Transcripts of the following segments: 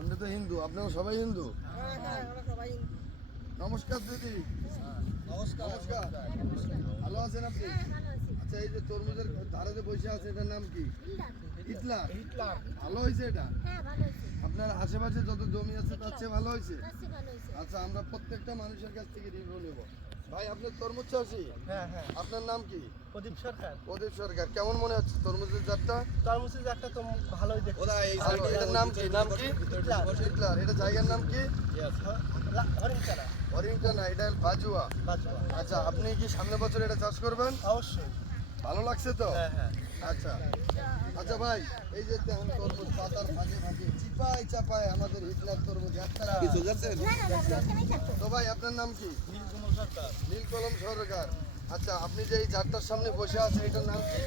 আপনি তো হিন্দু আপনারা সবাই হিন্দু? হ্যাঁ হ্যাঁ আমরা সবাই নমস্কার দিদি। নমস্কার। নমস্কার। ভালো আছেন আপনি? আচ্ছা এই যে তরমুজের ধারে যে বসে আছে এটার নাম কি? ইটলা ভালো হয়েছে এটা? হ্যাঁ আপনার আশেপাশে যত জমি আছে তার চেয়ে ভালো হয়েছে? বেশি ভালো হয়েছে। আচ্ছা আমরা প্রত্যেকটা মানুষের কাছ থেকে ঋণ নেব। ভাই আপনার তরমুজ চাষি? হ্যাঁ হ্যাঁ। আপনার নাম কি? প্রদীপ সরকার। প্রদীপ সরকার। কেমন মনে হচ্ছে তরমুজের জাতটা? তরমুজের জাতটা তো ভালোই ভালো, এটার নাম কি? নাম কি। ইটলার এটা জায়গার নাম কি? হরিণচারা অরিংটা না এটা বাজুয়া। বাজুয়া। আচ্ছা আপনি কি সামনে বছর এটা চাষ করবেন? অবশ্যই। ভালো লাগছে তো? হ্যাঁ হ্যাঁ। আচ্ছা ভাই এই যে দেখুন তরমুজ পাতার ফাঁকে ফাঁকে চিপাই চাপায় আমাদের হিটলার তরমুজ একটা কিছু না বাবা এখানেই থাকতো তো ভাই আপনার নাম কি? নীলকমল সরকার। নীলকলম সরকার। আচ্ছা আপনি যে এই যাত্রার সামনে বসে আছেন এটার নাম কি?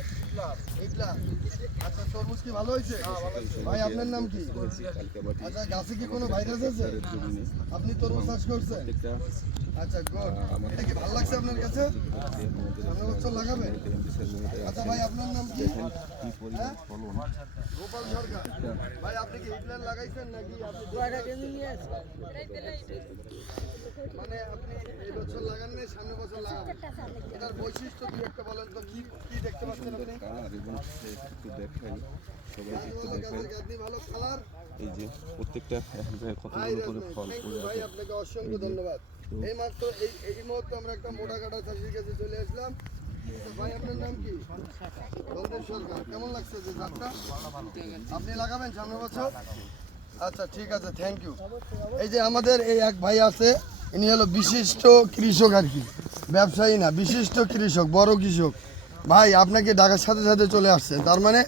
আচ্ছা তরমুজ কি ভালো হয়েছে? ভাই আপনার নাম কি? আচ্ছা গাছে কি কোনো ভাইরাস আছে? আপনি তরমুজ চাষ করছেন? আচ্ছা গুড এটা কি ভালো লাগছে আপনার কাছে? সামনে বছর লাগাবেন। আচ্ছা ভাই আপনার নাম কি? হ্যাঁ? গোপাল সরকার। ভাই আপনি কি হিটলার লাগাইছেন নাকি মানে আপনি এই বছর লাগান নাই সামনে বছর লাগাবেন এটার বৈশিষ্ট্য কি একটা বলেন তো? কি কি দেখতে পাচ্ছেন আপনি? কালার এবং একটু দেখাই সবাই একটু দেখাই। এই যে প্রত্যেকটা কতগুলো করে ফল ভাই আপনাকে অসংখ্য ধন্যবাদ। এই মাত্র এই এই মুহূর্তে আমরা একটা মোটা কাটা চাষির কাছে চলে আসলাম। ভাই আপনার নাম কি? বলদেব সরকার। কেমন লাগছে যে জাতটা? আপনি লাগাবেন সামনে বছর? আচ্ছা ঠিক আছে থ্যাংক ইউ এই যে আমাদের এই এক ভাই আছে ইনি হলো বিশিষ্ট কৃষক আর কি। ব্যবসায়ী না বিশিষ্ট কৃষক বড় কৃষক। ভাই, আপনাকে ডাকার সাথে সাথে চলে আসছে। তার মানে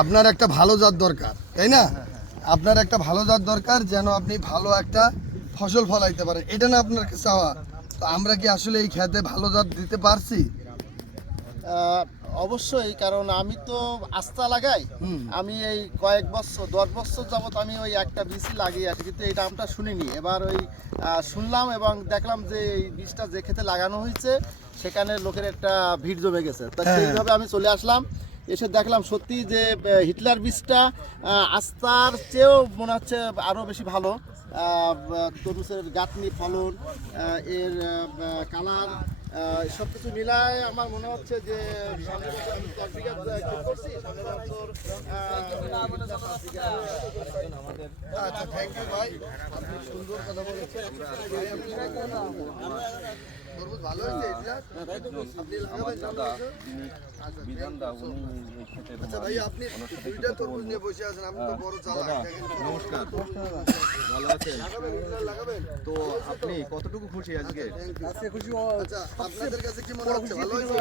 আপনার একটা ভালো জাত দরকার, তাই না? আপনার একটা ভালো জাত দরকার যেন আপনি ভালো একটা ফসল ফলাইতে পারেন। এটা না আপনার চাওয়া। তো আমরা কি আসলে এই খেতে ভালো জাত দিতে পারছি? অবশ্যই কারণ আমি তো আস্থা লাগাই। আমি এই কয়েক বছর দশ বছর যাবত আমি ওই একটা বীজই লাগিয়ে আছি কিন্তু এই নামটা শুনিনি। এবার ওই শুনলাম এবং দেখলাম যে এই বীজটা যে খেতে লাগানো হয়েছে সেখানে লোকের একটা ভিড় জমে গেছে। তা হ্যাঁ। সেইভাবে আমি চলে আসলাম এসে দেখলাম সত্যি যে হিটলার বীজটা আহ, আস্থার চেয়েও মনে হচ্ছে আরও বেশি ভালো। তরমুজের গাঁথনি ফলন এর কালার সব কিছু মিলায় আমার মনে হচ্ছে যে আচ্ছা থ্যাংক ইউ ভাই। আপনি সুন্দর কথা বলেছেন। বছর? আচ্ছা, আচ্ছা ভাই আপনি দুইটা নিয়ে বসে আছেন আমি তো বড় চালাক। নমস্কার। ভালো আছেন? লাগাবেন এগুলো লাগাবেন। তো আপনি কতটুকু খুশি আজকে? খুশি আচ্ছা আপনাদের কাছে কি মনে হচ্ছে? ভালো হয়েছে?